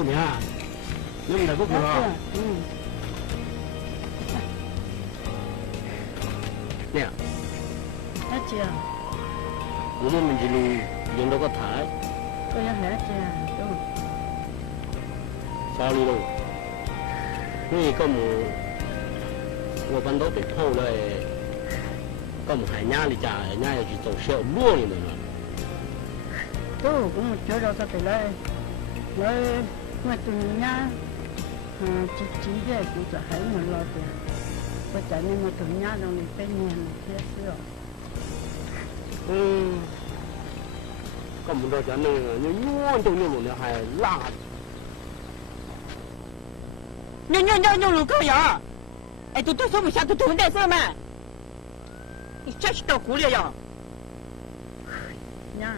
路呢，你们来不了。เนี่ย那这样，我们这里用那个台，我要还这样，都家里头，你咁我搬到北头来，咁还伢里家，伢要去做小路里头呢。都我们觉着他得来，我对人家，几个工作还没落的，我在你们对人家让你百年了，开始了。咁唔多真呢，你都用的还辣。牛路高呀！哎，都说不下，都在说嘛。你这是到湖里呀？呀。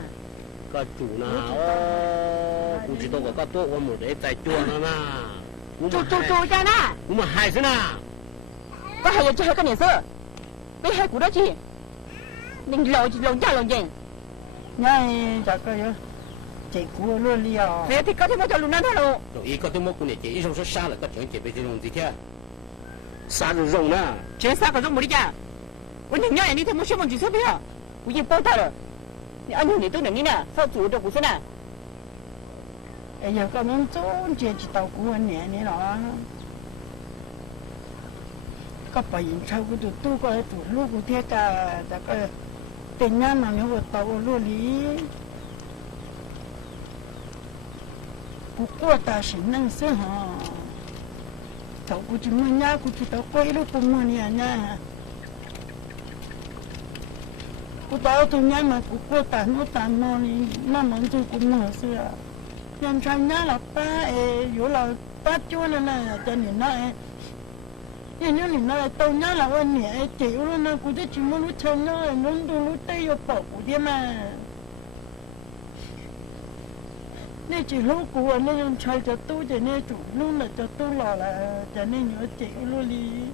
个住呢哦，估计到个多我没得在做了呢。做家呢？我们还是呢。我还要这还跟你说，你还顾得起？你老家老人。那这个有这个路里啊。这天高天我叫路南头喽。一个都没过年节，一种是杀了个整节被这种这天，杀着肉呢。这3个肉没得家，我你娘你他妈什么几车票？我已经报到了。你按你都能你呢，少做这故事呢。哎呀，可能总结就到过年的了。个白人差不多都过来做路过天个这个，等下嘛你我到路里，不过大是能是哈，到过去么伢过去到过路不么呢伢。我到中间嘛，我打我打么哩，那么就不么事啊。人家伢老爸有老爸做了呢，在你那人家你那到伢老问你这了呢，估计全部都成了，人都都得有保护的嘛。那只路过那种菜就都在那种路了，就都老了，在那有这路里。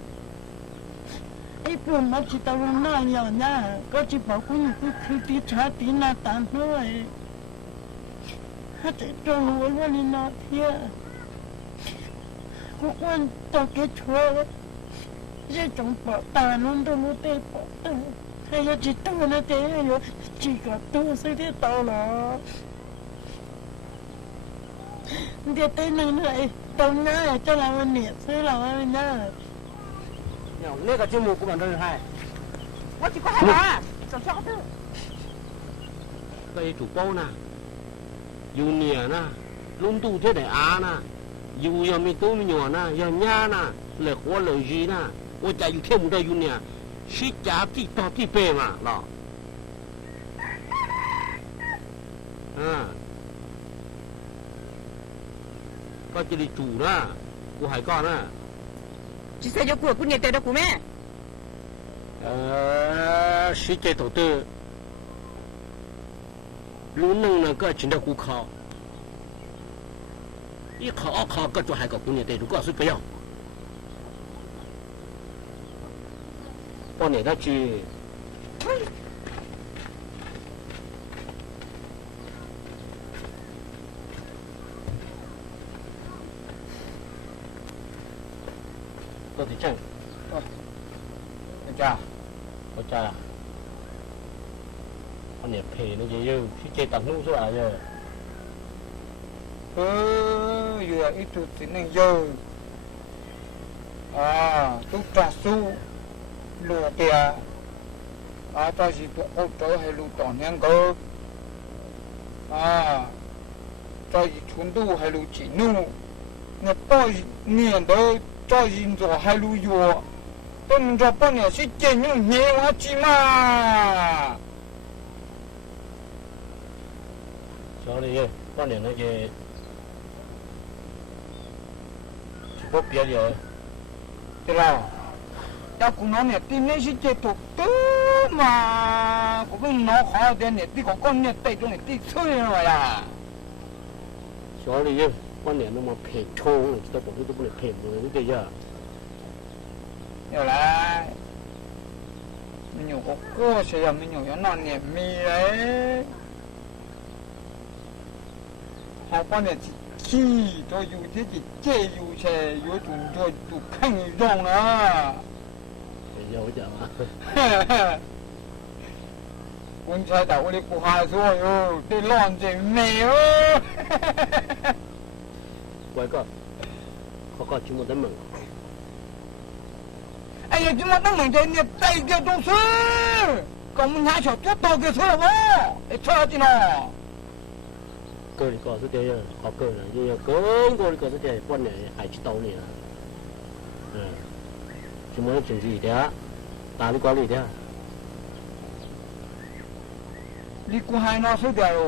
一般嘛，知道那样呢，个只包括你去的茶店那单位，还在中午那里那天，我问到给错，这种保单人都没得保单，还有几多那得有几个都是的到了，你得对那个到那叫他们脸色了人家。那个节目不管真是嗨，我这个还玩，找啥子？cái chủ bao na, yêu nia na, luôn tu thế này na, yêu yêu mi tu mi nhỏ na, yêu nha na, lời khó lời gì na, tôi chạy yêu thêm một đời yêu nia, xí chả tí to tí bề mà, đó. Có chỉ đi chủ na, của hải con na. Chỉ sao cho của nhà tiền đó của mẹ? Sĩ chế đầu tư luôn nâng là cái chuyện đó của họ一考二考各种还搞工业队，如果是不要，到哪个去？到底挣？回家，回家了。我那赔那些有去接打弄出来的。giờ ít chút thì nên giờ tôi trả số lừa tiền cho gì tụ hỗ trợ hay lừa tỏ nhân cơ cho gì chúng tu hay lừa chỉ nu nhà bao niên đó cho gì rồi hay lừa vừa tôi cho bao nhiêu sẽ chơi những nhiều quá chi mà cho đi bao nhiêu nó về bố bia rồi, thế nào? Tao cũng nói nè, tin nên sẽ chơi thuộc tư mà, cũng biết nó khó đến nè, tí có con nè, tay trong này tí chơi rồi à? Cho đi chứ, con nè nó mà phê trâu, tao cũng biết tao phê rồi cái gì à? Nhiều là, mình nhiều có cô sẽ làm mình nhiều cái non nè mi đấy, hai con nè 气，这有这个这有些有种就看用了。有讲啊，公差到我的不还说哟，对浪子没有。乖个，我搞什么的门？哎呀，怎么那么多你带个东西？搞我们家小多多个车了，车进了。个里搞是这样，好个了，因为个里搞是这样，半年还去兜呢。什么经济的，大的管理的。你估还拿手掉了。